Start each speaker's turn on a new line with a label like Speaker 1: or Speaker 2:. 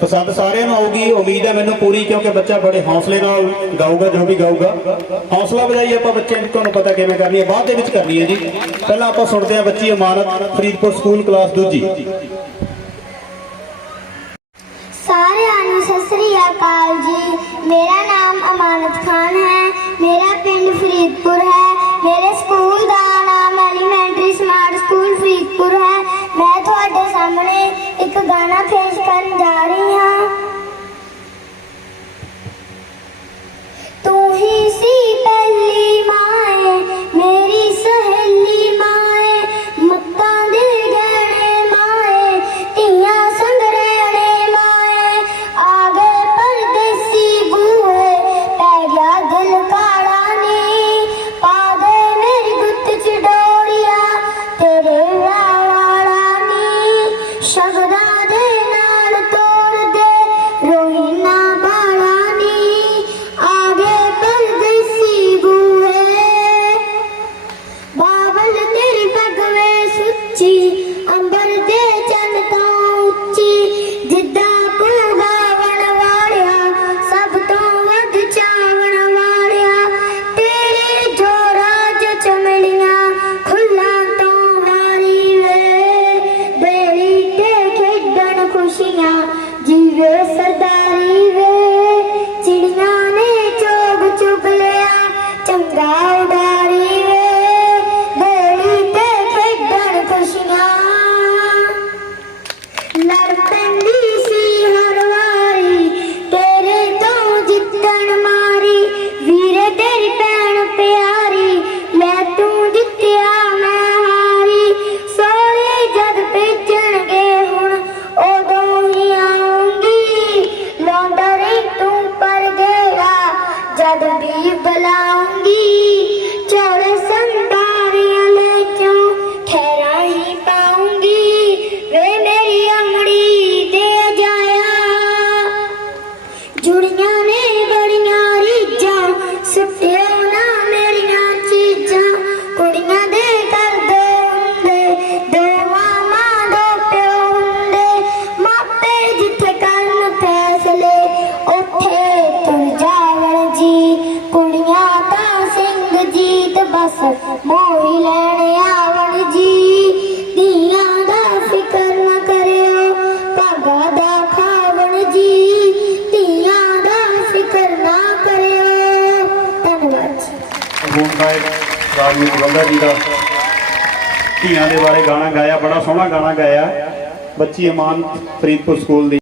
Speaker 1: ਪਸੰਦ ਸਾਰਿਆਂ ਨੂੰ ਆਊਗੀ, ਉਮੀਦ ਹੈ ਮੈਨੂੰ ਪੂਰੀ, ਕਿਉਂਕਿ ਬੱਚਾ ਬੜੇ ਹੌਸਲੇ ਨਾਲ ਗਾਊਗਾ, ਜੋ ਵੀ ਗਾਊਗਾ। ਹੌਸਲਾ ਵਧਾਈ ਆਪਾਂ ਬੱਚੇ ਨੂੰ, ਤੁਹਾਨੂੰ ਪਤਾ ਕਿਵੇਂ ਕਰਨੀ ਹੈ, ਬਾਅਦ ਦੇ ਵਿੱਚ ਕਰਨੀ ਹੈ ਜੀ। ਪਹਿਲਾਂ ਆਪਾਂ ਸੁਣਦੇ ਹਾਂ ਬੱਚੀ ਅਮਾਨਤ, ਫਰੀਦਕੋਟ ਸਕੂਲ ਕਲਾਸ ਦੂਜੀ।
Speaker 2: ਸਾਰਿਆਂ ਨੂੰ ਸਤਿ ਸ੍ਰੀ ਅਕਾਲ ਜੀ। ਮੇਰਾ ਨਾਮ ਅਮਾਨਤ ਖਾਨ ਹੈ। ਮੇਰਾ ਪਿੰਡ ਫਰੀਦਪੁਰ ਹੈ। ਮੇਰੇ ਸਕੂਲ ਦਾ ਨਾਮ ਐਲੀਮੈਂਟਰੀ ਸਮਾਰਟ ਸਕੂਲ ਫਰੀਦਪੁਰ ਹੈ। ਮੈਂ ਤੁਹਾਡੇ ਸਾਹਮਣੇ ਇੱਕ ਗਾਣਾ ਪੇਸ਼ ਕਰਨ ਜਾ ਜੀਵੇ ਸਰਦਾਰੀ ਵੇ ਚਿੜੀਆਂ ਨੇ ਚੋਗ ਚੁਗ ਲਿਆ ਚੰਗਾ ਜਦ ਵੀ ਬੁਲਾਉਂਗੀ ਬਸ ਮੋਹੀ ਲੈਣ ਆਵਣ ਜੀ। ਧੀਆਂ ਦਾ ਫਿਕਰ ਨਾ ਕਰਿਓ। ਭਾਗਾ ਦਾ ਖਾਵਣ ਜੀ। ਧੀਆਂ ਦਾ ਫਿਕਰ ਨਾ ਕਰਿਓ। ਧੰਨਵਾਦ ਜੀ।
Speaker 1: ਅਗੂਨ ਸਾਹਿਬ ਰਾਜਵੀਰ ਜੀ ਦਾ। ਧੀਆਂ ਦੇ ਬਾਰੇ ਗਾਣਾ ਗਾਇਆ, ਬੜਾ ਸੋਹਣਾ ਗਾਣਾ ਗਾਇਆ। ਬੱਚੀ ਅਮਾਨਤ ਫਰੀਦਕੋਟ ਸਕੂਲ ਦੀ।